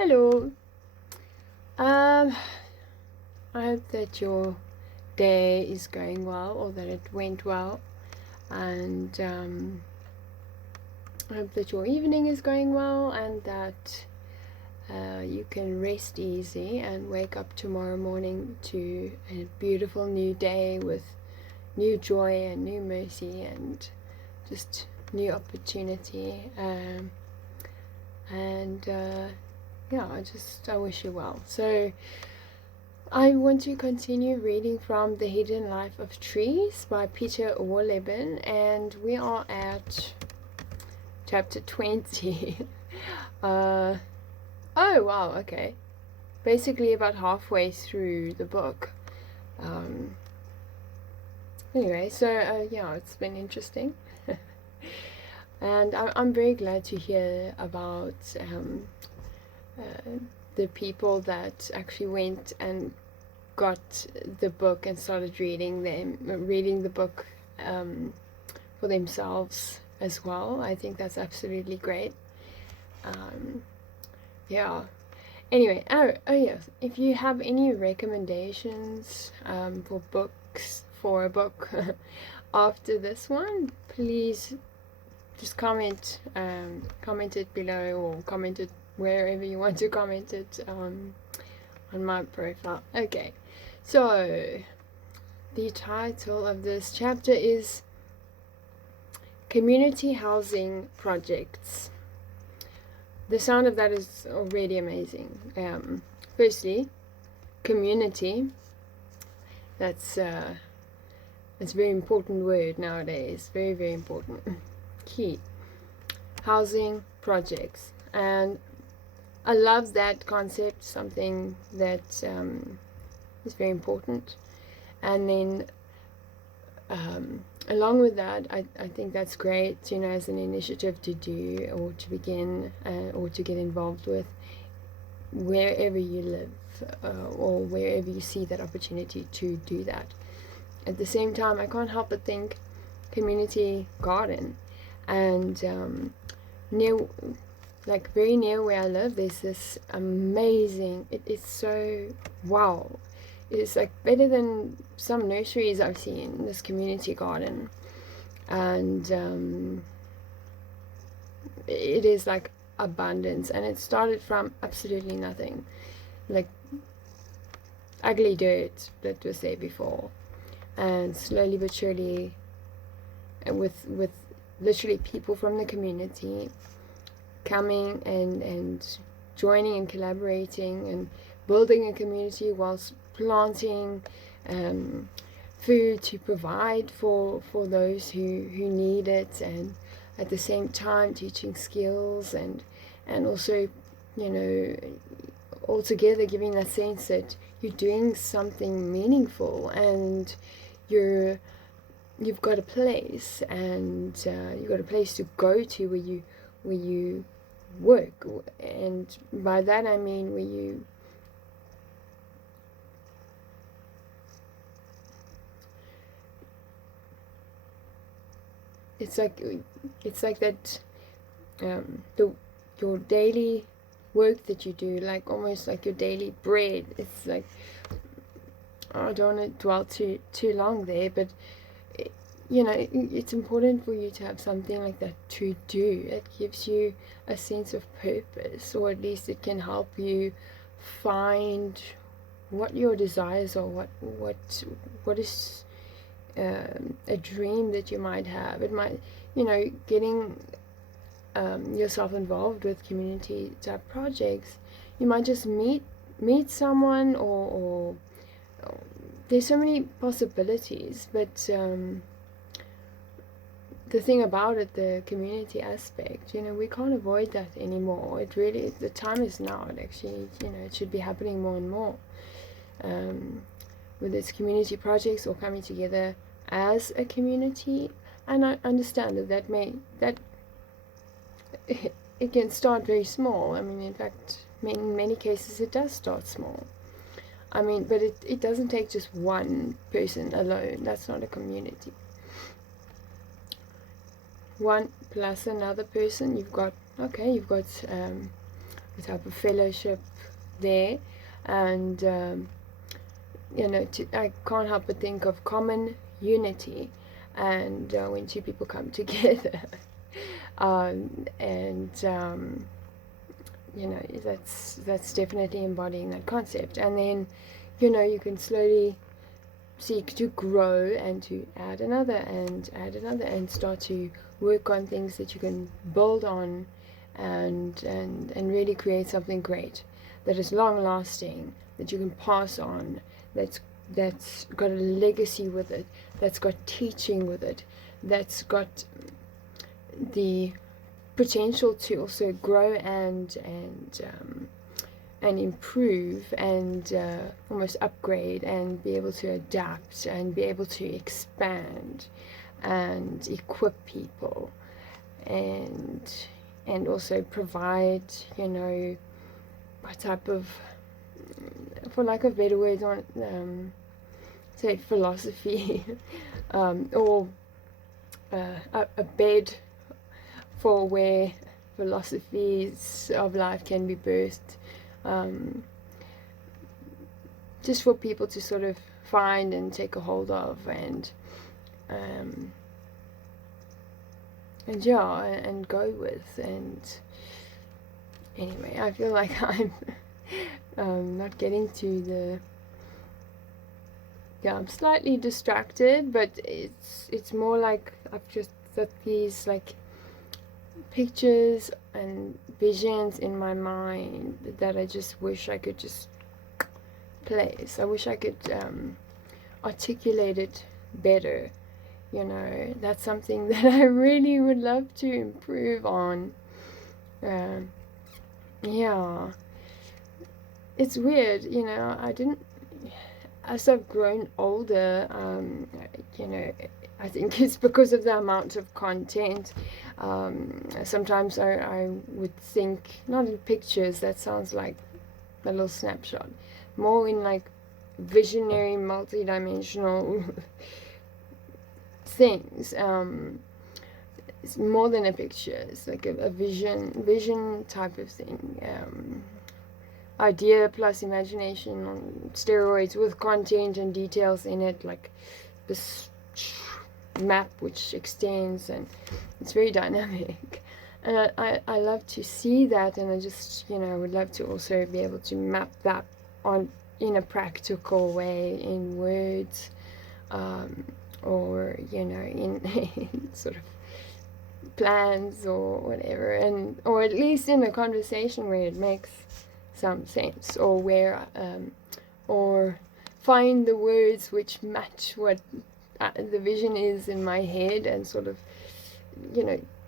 Hello. Um, I hope that your day is going well or that it went well, and I hope that your evening is going well and that you can rest easy and wake up tomorrow morning to a beautiful new day with new joy and new mercy and just new opportunity. And yeah, I wish you well. So I want to continue reading from The Hidden Life of Trees by Peter Wohlleben, and we are at chapter 20. Oh wow, okay. Basically about halfway through the book. Anyway, so yeah, it's been interesting. And I'm very glad to hear about the people that actually went and got the book and started reading the book for themselves as well. I think that's absolutely great. Yeah. Anyway, oh yes, if you have any recommendations for a book after this one, please just comment it below, or comment it wherever you want to comment it on my profile. Okay, so the title of this chapter is Community Housing Projects. The sound of that is already amazing. Firstly, community. That's a very important word nowadays. Very, very important. Key. Housing projects. And I love that concept, something that is very important. And then along with that, I think that's great, as an initiative to do or to begin or to get involved with wherever you live or wherever you see that opportunity to do that. At the same time, I can't help but think community garden. And very near where I live, there's this amazing, it's so wow. It's like better than some nurseries I've seen, this community garden. And it is like abundance, and it started from absolutely nothing, like ugly dirt that was there before, and slowly but surely, with literally people from the community coming and joining and collaborating and building a community whilst planting food to provide for those who need it, and at the same time teaching skills and also altogether giving that sense that you're doing something meaningful, and you've got a place, and you've got a place to go to where you work, and by that I mean where you it's like that your daily work that you do, like almost like your daily bread. It's like, I don't want to dwell too long there, but it's important for you to have something like that to do. It gives you a sense of purpose, or at least it can help you find what your desires are, what is a dream that you might have. It might, getting yourself involved with community type projects. You might just meet someone, or there's so many possibilities, but the thing about it, the community aspect, we can't avoid that anymore. It really, the time is now. It actually, it should be happening more and more, whether it's community projects or coming together as a community. And I understand that it can start very small. I mean, in fact, in many cases it does start small. I mean, but it doesn't take just one person alone. That's not a community. One plus another person, you've got a type of fellowship there. And I can't help but think of common unity, and when two people come together, that's definitely embodying that concept. And then you can slowly seek to grow and to add another and start to work on things that you can build on, and really create something great that is long lasting, that you can pass on, that's got a legacy with it, that's got teaching with it, that's got the potential to also grow and improve and almost upgrade and be able to adapt and be able to expand and equip people, and also provide, a type of, for lack of better words, say philosophy, or a bed for where philosophies of life can be birthed, just for people to sort of find and take a hold of, and go with. And anyway, I feel like I'm not getting to the. Yeah, I'm slightly distracted, but it's more like I've just got these like pictures and visions in my mind that I just wish I could just place. I wish I could articulate it better. That's something that I really would love to improve on. Yeah, it's weird, as I've grown older, I think it's because of the amount of content. Sometimes I would think, not in pictures, that sounds like a little snapshot, more in like visionary, multi-dimensional things. It's more than a picture, it's like a vision type of thing. Idea plus imagination on steroids, with content and details in it, like this map which extends, and it's very dynamic. And I love to see that, and I just, would love to also be able to map that on in a practical way, in words, or, in sort of plans or whatever, or at least in a conversation where it makes some sense, or where or find the words which match what the vision is in my head, and sort of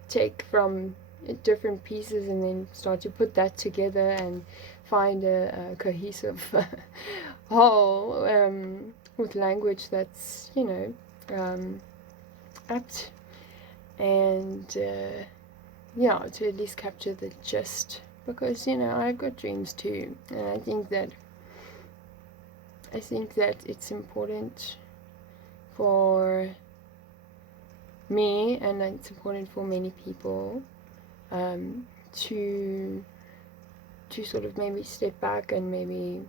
take from different pieces and then start to put that together and find a cohesive whole, with language that's apt, and to at least capture the gist. Because I've got dreams too, and I think that it's important for me, and it's important for many people, to sort of maybe step back and maybe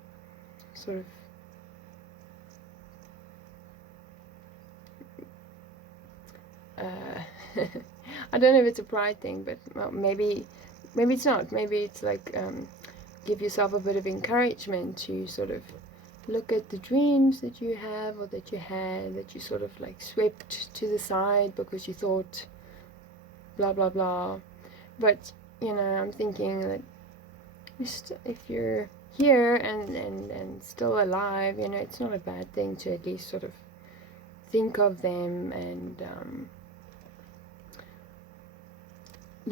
sort of I don't know if it's a pride thing, but maybe it's not. Maybe it's like give yourself a bit of encouragement to sort of look at the dreams that you have, or that you had, that you sort of like swept to the side because you thought blah blah blah. But I'm thinking that if you're here and still alive, it's not a bad thing to at least sort of think of them, and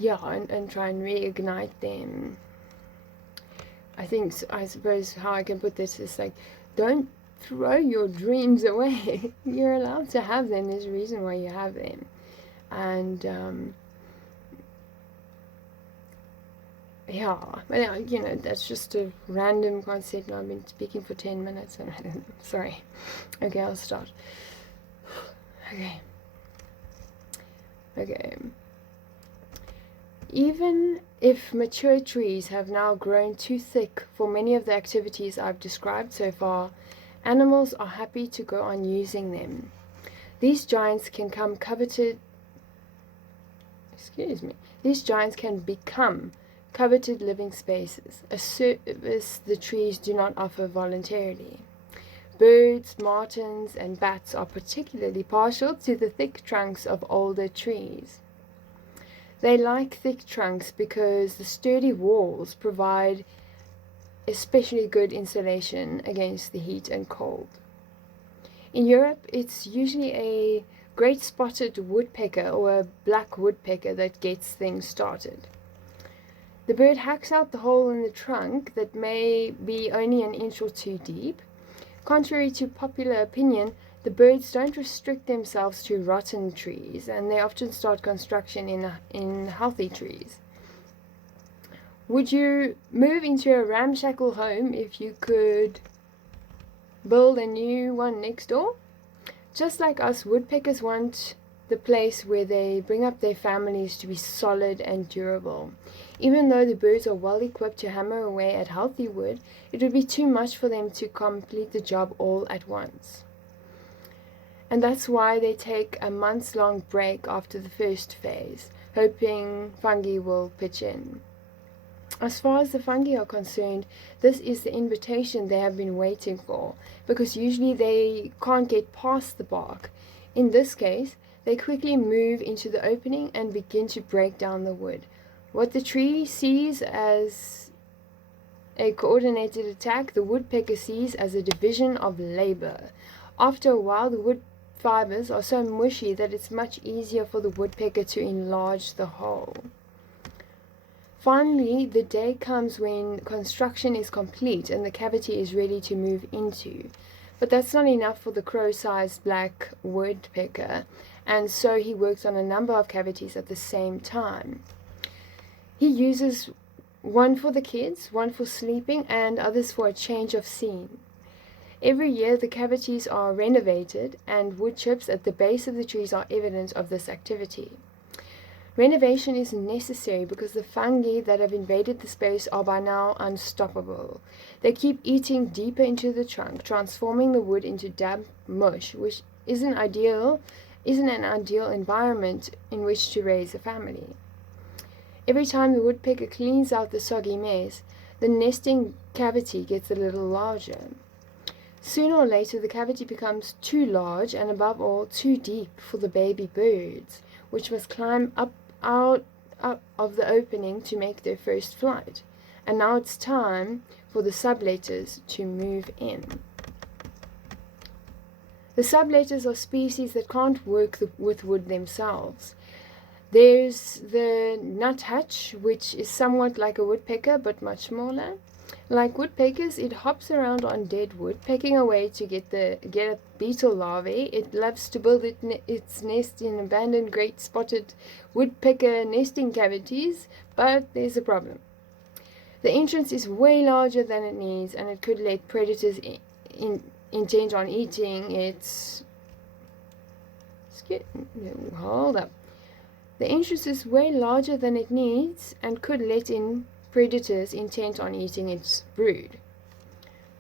and try and reignite them. I suppose how I can put this is like, don't throw your dreams away. You're allowed to have them. There's a reason why you have them. And that's just a random concept. Now I've been speaking for 10 minutes and sorry. Okay, I'll start. Okay. Even if mature trees have now grown too thick for many of the activities I've described so far, animals are happy to go on using them. These giants can become coveted living spaces, a service the trees do not offer voluntarily. Birds, martins, and bats are particularly partial to the thick trunks of older trees. They like thick trunks because the sturdy walls provide especially good insulation against the heat and cold. In Europe, it's usually a great spotted woodpecker or a black woodpecker that gets things started. The bird hacks out the hole in the trunk that may be only an inch or two deep. Contrary to popular opinion, the birds don't restrict themselves to rotten trees, and they often start construction in healthy trees. Would you move into a ramshackle home if you could build a new one next door? Just like us, woodpeckers want the place where they bring up their families to be solid and durable. Even though the birds are well equipped to hammer away at healthy wood, it would be too much for them to complete the job all at once. And that's why they take a months-long break after the first phase, hoping fungi will pitch in. As far as the fungi are concerned, this is the invitation they have been waiting for, because usually they can't get past the bark. In this case, they quickly move into the opening and begin to break down the wood. What the tree sees as a coordinated attack, the woodpecker sees as a division of labor. After a while, the wood fibers are so mushy that it's much easier for the woodpecker to enlarge the hole. Finally, the day comes when construction is complete and the cavity is ready to move into. But that's not enough for the crow-sized black woodpecker, and so he works on a number of cavities at the same time. He uses one for the kids, one for sleeping, and others for a change of scene. Every year the cavities are renovated, and wood chips at the base of the trees are evidence of this activity. Renovation is necessary because the fungi that have invaded the space are by now unstoppable. They keep eating deeper into the trunk, transforming the wood into damp mush, which isn't an ideal environment in which to raise a family. Every time the woodpecker cleans out the soggy mess, the nesting cavity gets a little larger. Sooner or later, the cavity becomes too large and, above all, too deep for the baby birds, which must climb up out of the opening to make their first flight. And now it's time for the subletters to move in. The subletters are species that can't work with wood themselves. There's the nuthatch, which is somewhat like a woodpecker but much smaller. Like woodpeckers, it hops around on dead wood, pecking away to get a beetle larvae. It loves to build its nest in abandoned great spotted woodpecker nesting cavities, but there's a problem. The entrance is way larger than it needs, and it could let predators intent on eating its... Hold up. The entrance is way larger than it needs and could let in predators intent on eating its brood.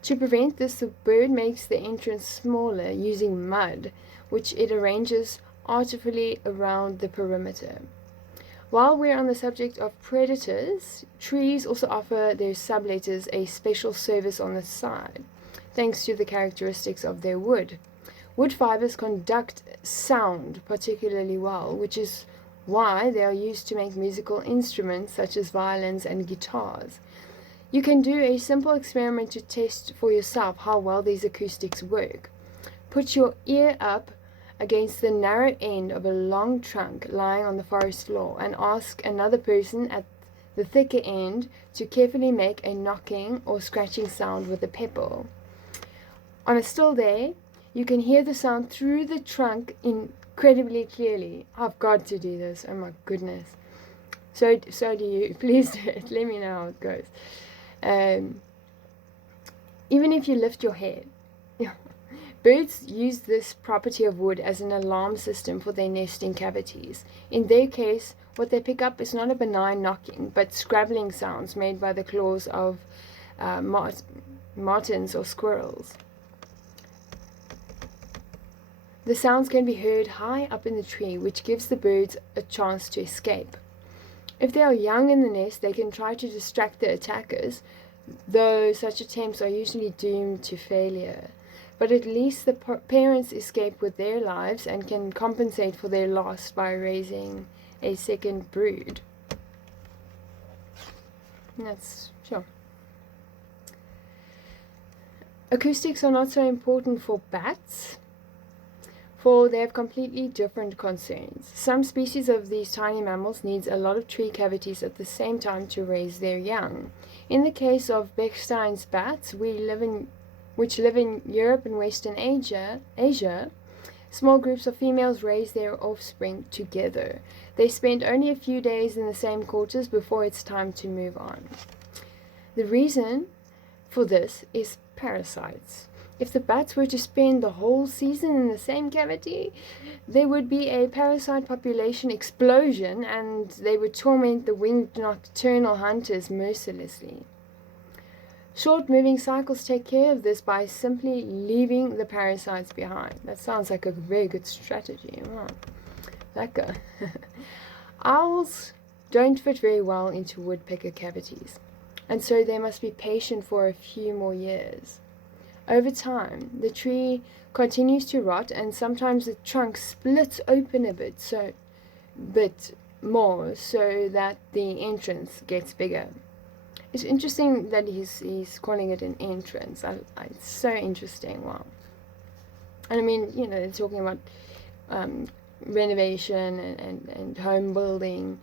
To prevent this, the bird makes the entrance smaller using mud, which it arranges artfully around the perimeter. While we're on the subject of predators, trees also offer their subletters a special service on the side, thanks to the characteristics of their wood. Wood fibers conduct sound particularly well, which is why they are used to make musical instruments such as violins and guitars. You can do a simple experiment to test for yourself how well these acoustics work. Put your ear up against the narrow end of a long trunk lying on the forest floor and ask another person at the thicker end to carefully make a knocking or scratching sound with a pebble. On a still day, you can hear the sound through the trunk incredibly clearly. I've got to do this. Oh my goodness. So do you. Please do it. Let me know how it goes. Even if you lift your head. Birds use this property of wood as an alarm system for their nesting cavities. In their case, what they pick up is not a benign knocking, but scrabbling sounds made by the claws of martins or squirrels. The sounds can be heard high up in the tree, which gives the birds a chance to escape. If they are young in the nest, they can try to distract the attackers, though such attempts are usually doomed to failure. But at least the parents escape with their lives and can compensate for their loss by raising a second brood. And that's sure. Acoustics are not so important for bats, for they have completely different concerns. Some species of these tiny mammals need a lot of tree cavities at the same time to raise their young. In the case of Bechstein's bats, which live in Europe and Western Asia, small groups of females raise their offspring together. They spend only a few days in the same quarters before it's time to move on. The reason for this is parasites. If the bats were to spend the whole season in the same cavity, there would be a parasite population explosion and they would torment the winged nocturnal hunters mercilessly. Short moving cycles take care of this by simply leaving the parasites behind. That sounds like a very good strategy. Wow. Lekker. Owls don't fit very well into woodpecker cavities, and so they must be patient for a few more years. Over time, the tree continues to rot, and sometimes the trunk splits open a bit more so that the entrance gets bigger. It's interesting that he's calling it an entrance. It's so interesting. Wow. And I mean, they're talking about renovation and home building,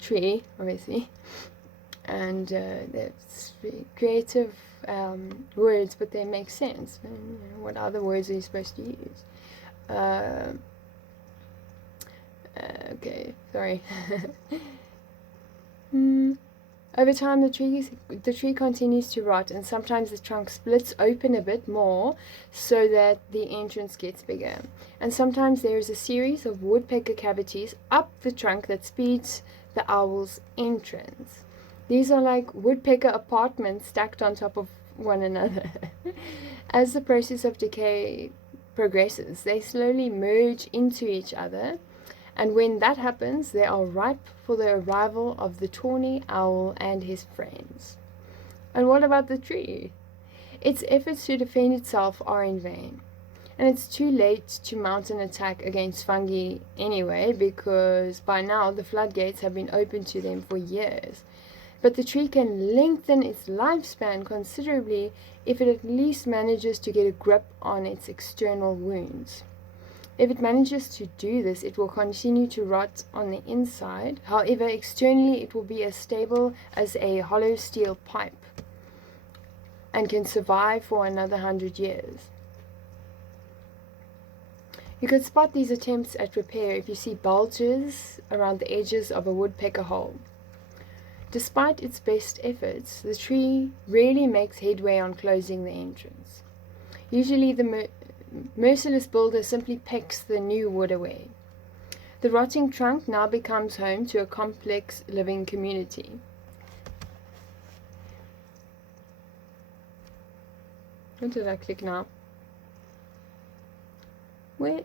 tree, obviously. And that's creative words, but they make sense. And, what other words are you supposed to use? Okay, sorry. Over time, the tree continues to rot, and sometimes the trunk splits open a bit more so that the entrance gets bigger. And sometimes there is a series of woodpecker cavities up the trunk that speeds the owl's entrance. These are like woodpecker apartments stacked on top of one another. As the process of decay progresses, they slowly merge into each other, and when that happens, they are ripe for the arrival of the tawny owl and his friends. And what about the tree? Its efforts to defend itself are in vain. And it's too late to mount an attack against fungi anyway, because by now the floodgates have been open to them for years. But the tree can lengthen its lifespan considerably if it at least manages to get a grip on its external wounds. If it manages to do this, it will continue to rot on the inside. However, externally it will be as stable as a hollow steel pipe and can survive for another 100 years. You can spot these attempts at repair if you see bulges around the edges of a woodpecker hole. Despite its best efforts, the tree rarely makes headway on closing the entrance. Usually the merciless builder simply pecks the new wood away. The rotting trunk now becomes home to a complex living community. What did I click now? Where?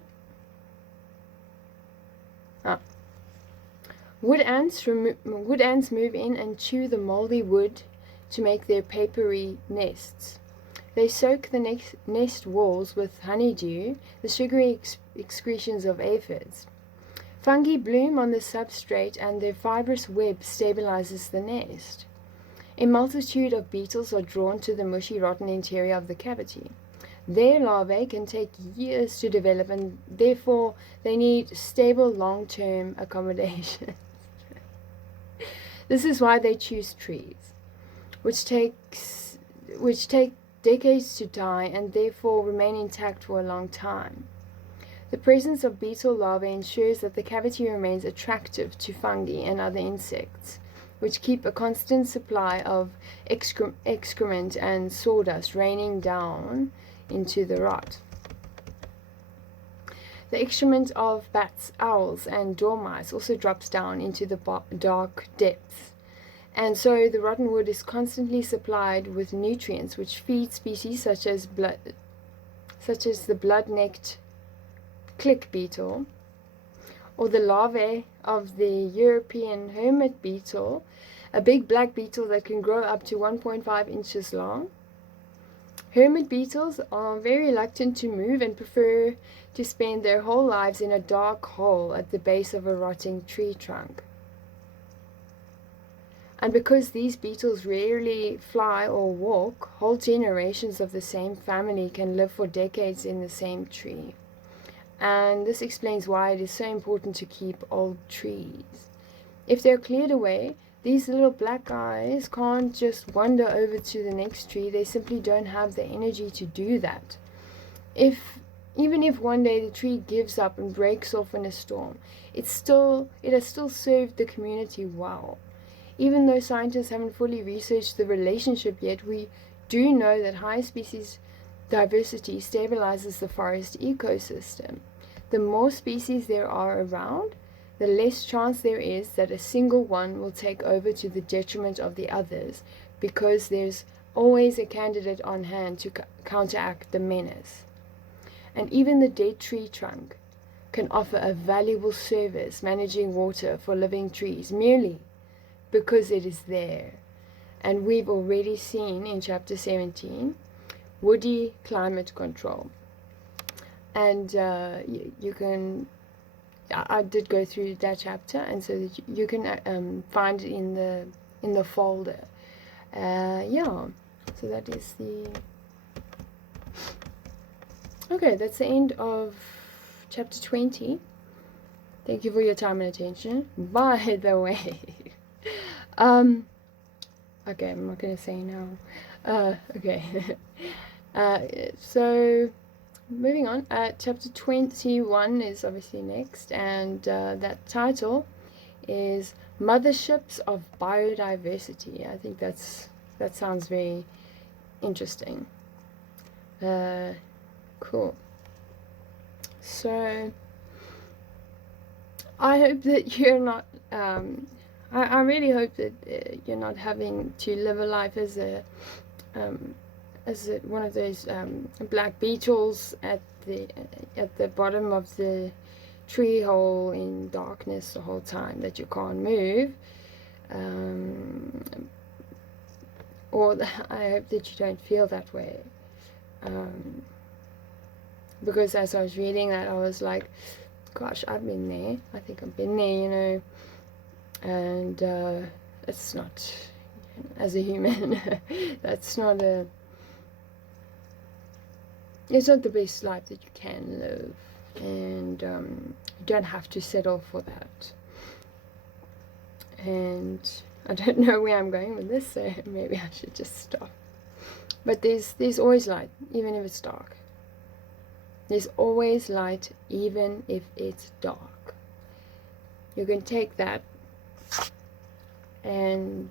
Wood ants move in and chew the moldy wood to make their papery nests. They soak the nest walls with honeydew, the sugary excretions of aphids. Fungi bloom on the substrate and their fibrous web stabilizes the nest. A multitude of beetles are drawn to the mushy, rotten interior of the cavity. Their larvae can take years to develop, and therefore they need stable long-term accommodation. This is why they choose trees, which take decades to die and therefore remain intact for a long time. The presence of beetle larvae ensures that the cavity remains attractive to fungi and other insects, which keep a constant supply of excrement and sawdust raining down into the rot. The excrement of bats, owls, and dormice also drops down into the dark depths. And so the rotten wood is constantly supplied with nutrients which feed species such as the blood-necked click beetle, or the larvae of the European hermit beetle, a big black beetle that can grow up to 1.5 inches long. Hermit beetles are very reluctant to move and prefer to spend their whole lives in a dark hole at the base of a rotting tree trunk. And because these beetles rarely fly or walk, whole generations of the same family can live for decades in the same tree. And this explains why it is so important to keep old trees. If they're cleared away, these little black guys can't just wander over to the next tree. They simply don't have the energy to do that. Even if one day the tree gives up and breaks off in a storm, it has still served the community well. Even though scientists haven't fully researched the relationship yet, we do know that high species diversity stabilizes the forest ecosystem. The more species there are around, the less chance there is that a single one will take over to the detriment of the others, because there's always a candidate on hand to counteract the menace. And even the dead tree trunk can offer a valuable service managing water for living trees, merely because it is there. And we've already seen in chapter 17 woody climate control. And you can, I did go through that chapter, and so that you can find it in the folder. Yeah, so that is okay, that's the end of chapter 20. Thank you for your time and attention. By the way, okay, I'm not gonna say now. Okay. So moving on, chapter 21 is obviously next, and that title is Motherships of Biodiversity. I think that sounds very interesting. Cool. So I hope that you're not I really hope that you're not having to live a life as one of those black beetles at the bottom of the tree hole in darkness the whole time, that you can't move. I hope that you don't feel that way. Because as I was reading that, I was like, gosh, I've been there. I think I've been there, you know. And it's not, as a human, it's not the best life that you can live. And you don't have to settle for that. And I don't know where I'm going with this, so maybe I should just stop. But there's always light, even if it's dark. There's always light, even if it's dark. You can take that and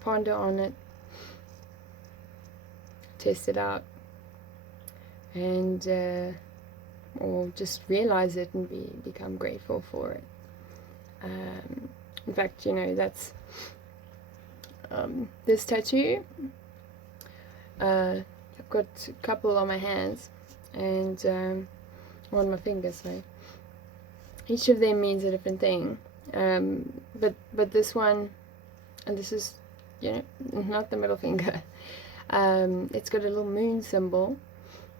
ponder on it, test it out, and or just realize it and become grateful for it. In fact, you know, that's this tattoo. I've got a couple on my hands and on my fingers, so each of them means a different thing. But this one, and this is, you know, not the middle finger. It's got a little moon symbol,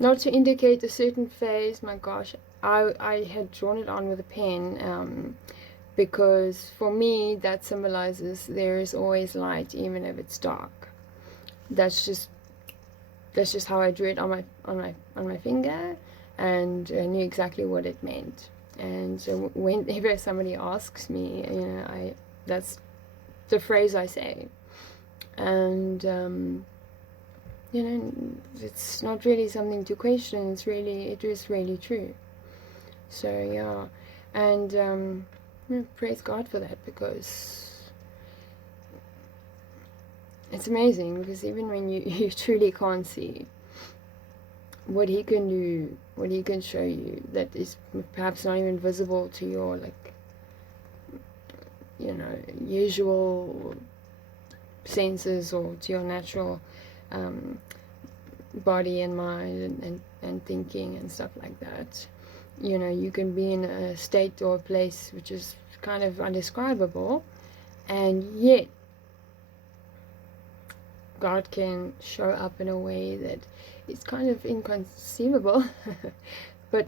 not to indicate a certain phase. My gosh, I had drawn it on with a pen, because for me that symbolizes there is always light, even if it's dark. That's just how I drew it on my finger, and I knew exactly what it meant. And so whenever somebody asks me, you know, that's the phrase I say. And you know, it's not really something to question. It is really true. So yeah, and you know, praise God for that, because it's amazing. Because even when you truly can't see, what he can do, what he can show you that is perhaps not even visible to your, like, you know, usual senses, or to your natural body and mind and thinking and stuff like that. You know, you can be in a state or a place which is kind of undescribable, and yet God can show up in a way that is kind of inconceivable, but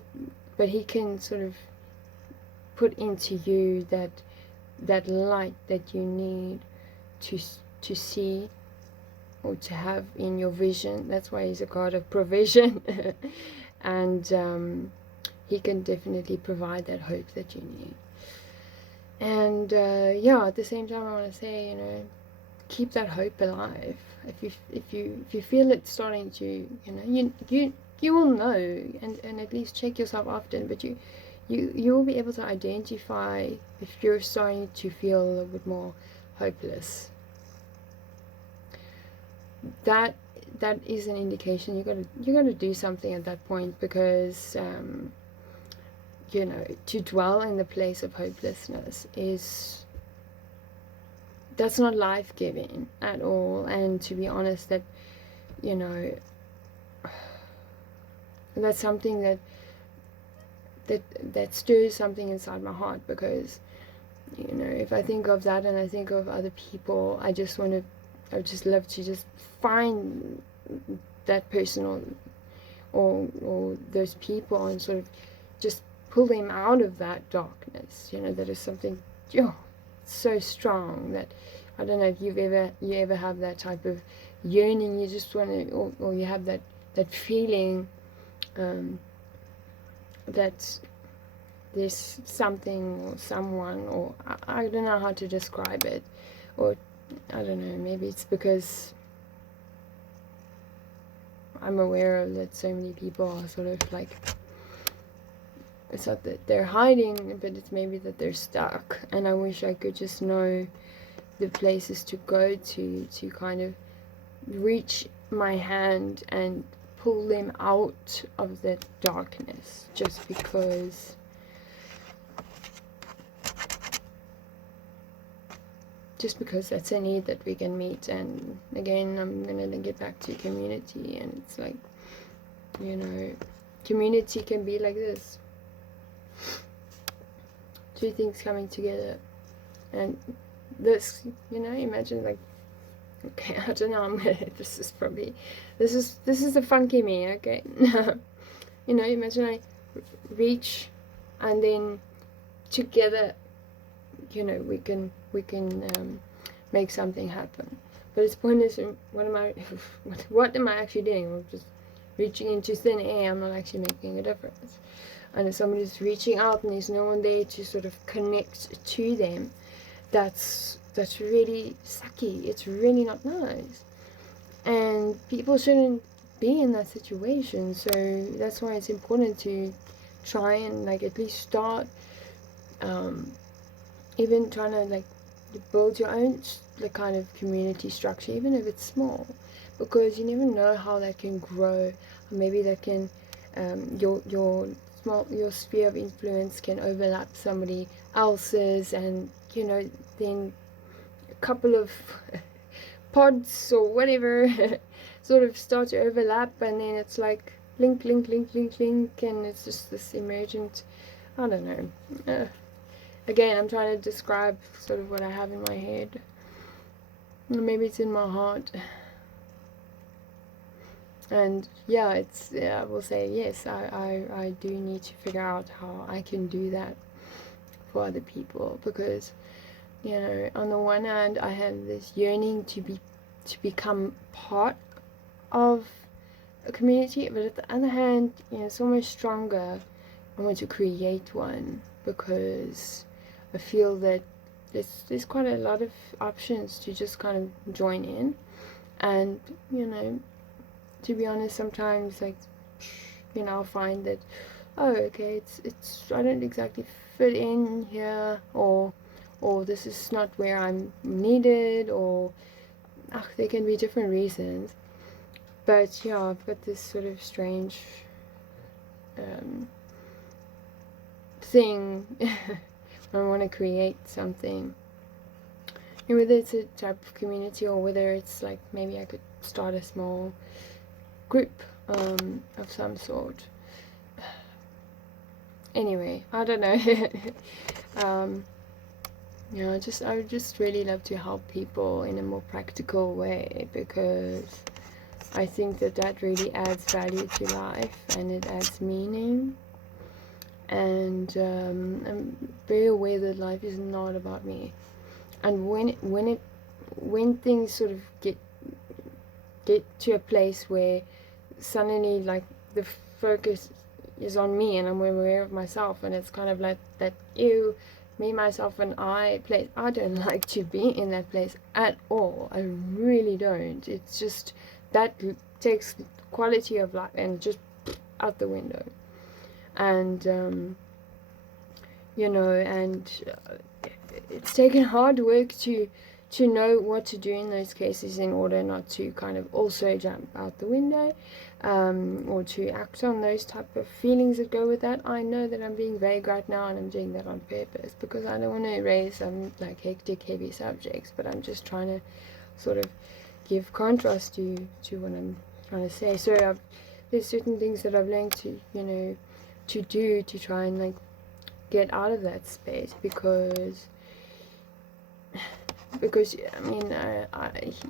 he can sort of put into you that light that you need to see, or to have in your vision. That's why he's a God of provision. And he can definitely provide that hope that you need. And yeah, at the same time, I want to say, you know, keep that hope alive. If you feel it starting to, you know, you will know, and at least check yourself often, but you will be able to identify if you're starting to feel a little bit more hopeless. That is an indication you gotta do something at that point, because you know, to dwell in the place of hopelessness that's not life-giving at all. And to be honest, that, you know, that's something that stirs something inside my heart, because, you know, if I think of that and I think of other people, I just love to just find that person or those people, and sort of just pull them out of that darkness. You know, that is something so strong that, I don't know if you ever have that type of yearning. You just want to, or you have that feeling that there's something or someone, or I don't know how to describe it, or I don't know, maybe it's because I'm aware of that so many people are sort of like, it's not that they're hiding, but it's maybe that they're stuck, and I wish I could just know the places to go to kind of reach my hand and pull them out of that darkness, just because that's a need that we can meet. And again, I'm gonna get back to community, and it's like, you know, community can be like this, two things coming together. And this, you know, imagine, like, okay, I don't know, this is the funky me, okay? You know, imagine I reach, and then together, you know, we can make something happen. But it's pointless. What am I actually doing? I'm just reaching into thin air. I'm not actually making a difference. And if somebody's reaching out and there's no one there to sort of connect to them, that's really sucky. It's really not nice, and people shouldn't be in that situation. So that's why it's important to try and, like, at least start, even trying to, like, build your own, like, kind of community structure, even if it's small, because you never know how that can grow. Maybe that can, your sphere of influence can overlap somebody else's, and, you know, then a couple of pods or whatever sort of start to overlap, and then it's like link, and it's just this emergent, I don't know. Again, I'm trying to describe sort of what I have in my head. Maybe it's in my heart. And yeah, I will say, yes, I do need to figure out how I can do that for other people, because, you know, on the one hand, I have this yearning to become part of a community, but at the other hand, you know, it's almost stronger. I want to create one, because I feel that there's quite a lot of options to just kind of join in. And, you know, to be honest, sometimes, like, you know, I'll find that, oh, okay, it's I don't exactly fit in here, or this is not where I'm needed, or there can be different reasons. But yeah, I've got this sort of strange thing. I want to create something, and whether it's a type of community or whether it's like maybe I could start a small group of some sort. Anyway, I don't know. I would just really love to help people in a more practical way, because I think that really adds value to life and it adds meaning. And I'm very aware that life is not about me. And when things sort of get to a place where suddenly like the focus is on me and I'm aware of myself, and it's kind of like that me, myself and I place. I don't like to be in that place at all. I really don't. It's just that takes quality of life and just out the window. And it's taken hard work to know what to do in those cases in order not to kind of also jump out the window, or to act on those type of feelings that go with that. I know that I'm being vague right now, and I'm doing that on purpose because I don't want to raise some like hectic, heavy subjects, but I'm just trying to sort of give contrast to what I'm trying to say. So there's certain things that I've learned to do to try and like get out of that space, because I mean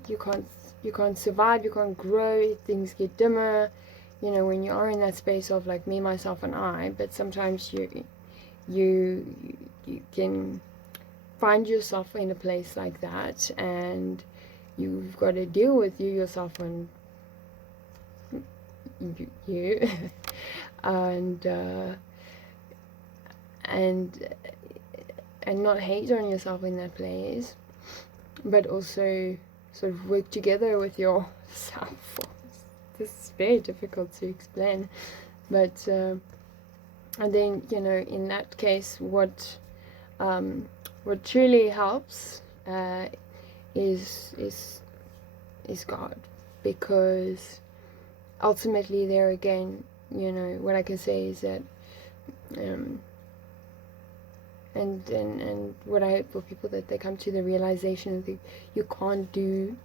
you can't survive, you can't grow, things get dimmer, when you are in that space of like me, myself and I. But sometimes you can find yourself in a place like that, and you've got to deal with you, yourself, and you and not hate on yourself in that place, but also sort of work together with yourself. This is very difficult to explain, but and then in that case, what truly helps is God, because ultimately there again, what I can say is that and what I hope for people, that they come to the realization that you can't do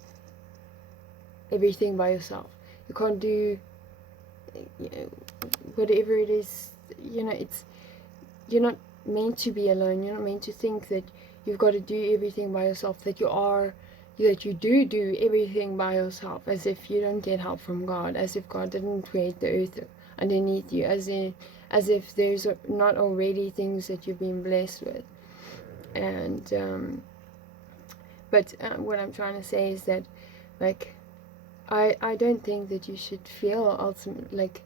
everything by yourself. You can't do whatever it is. You're not meant to be alone. You're not meant to think that you've got to do everything by yourself. That you do everything by yourself, as if you don't get help from God, as if God didn't create the earth underneath you, as if there's not already things that you've been blessed with. And but what I'm trying to say is that, like, I don't think that you should feel ultimately like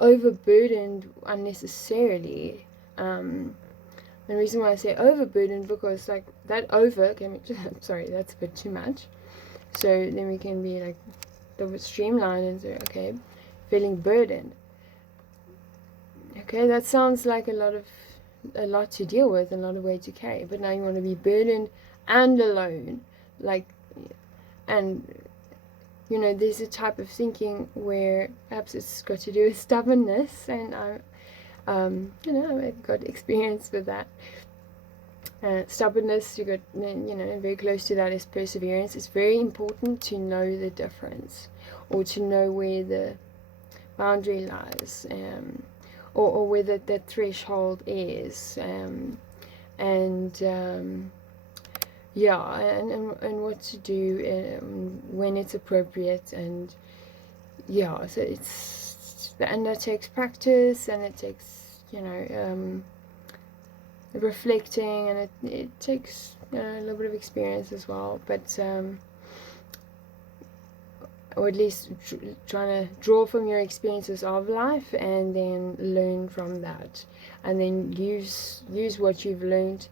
overburdened unnecessarily. The reason why I say overburdened, because like that sorry, that's a bit too much. So then we can be like streamlined and say, okay, feeling burdened. Okay, that sounds like a lot to deal with, a lot of weight to carry. But now you want to be burdened and alone, like, and there's a type of thinking where perhaps it's got to do with stubbornness, and I've got experience with that. Stubbornness, you got very close to that is perseverance. It's very important to know the difference, or to know where the boundary lies, or where that threshold is, and what to do when it's appropriate, and so that takes practice, and it takes reflecting, and it takes a little bit of experience as well, but or at least trying to draw from your experiences of life and then learn from that, and then use what you've learned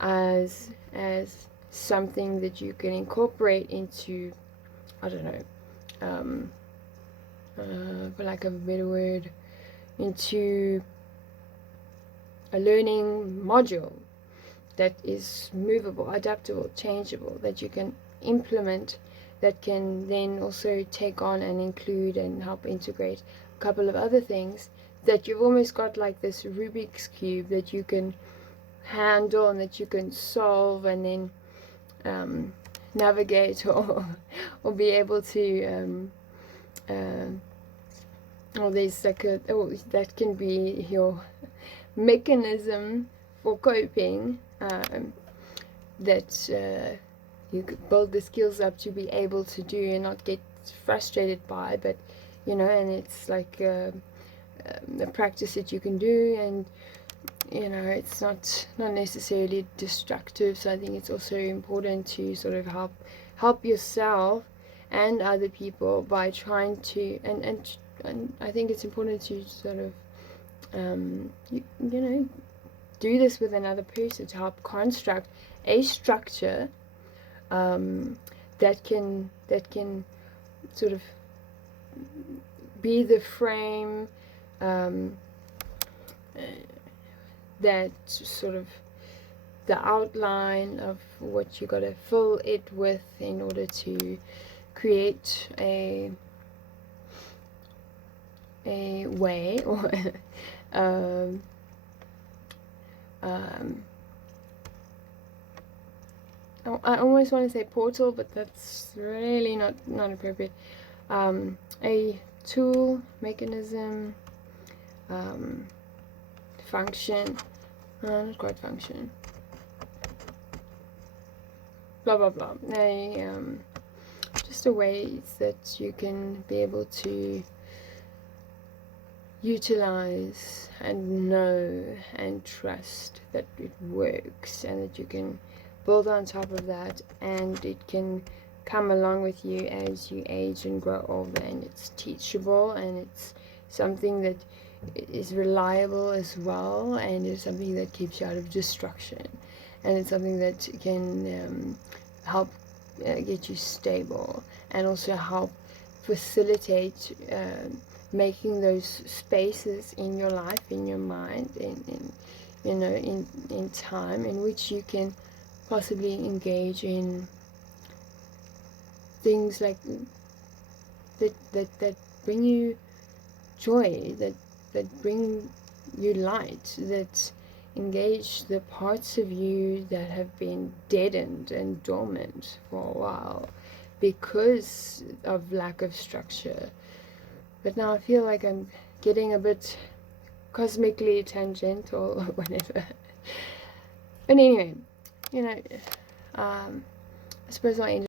as something that you can incorporate into, I don't know, for lack of a better word, into a learning module that is movable, adaptable, changeable, that you can implement that can then also take on and include and help integrate a couple of other things, that you've almost got like this Rubik's Cube that you can handle and that you can solve and then navigate or be able to or there's like that can be your mechanism for coping, that you could build the skills up to be able to do and not get frustrated by, but and it's like a practice that you can do, and it's not necessarily destructive. So I think it's also important to sort of help yourself and other people by trying to and I think it's important to sort of do this with another person to help construct a structure that can sort of be the frame, that sort of the outline of what you got to fill it with in order to create a way or I almost want to say portal, but that's really not appropriate. A tool, mechanism, function, not quite function, blah blah blah. Just a way that you can be able to utilize and know and trust that it works, and that you can build on top of that, and it can come along with you as you age and grow older, and it's teachable, and it's something that is reliable as well, and it's something that keeps you out of destruction, and it's something that can help get you stable, and also help facilitate making those spaces in your life, in your mind, in time, in which you can possibly engage in things like that bring you joy, that bring you light, that engage the parts of you that have been deadened and dormant for a while because of lack of structure. But now I feel like I'm getting a bit cosmically tangential or whatever. But anyway, I suppose I'll end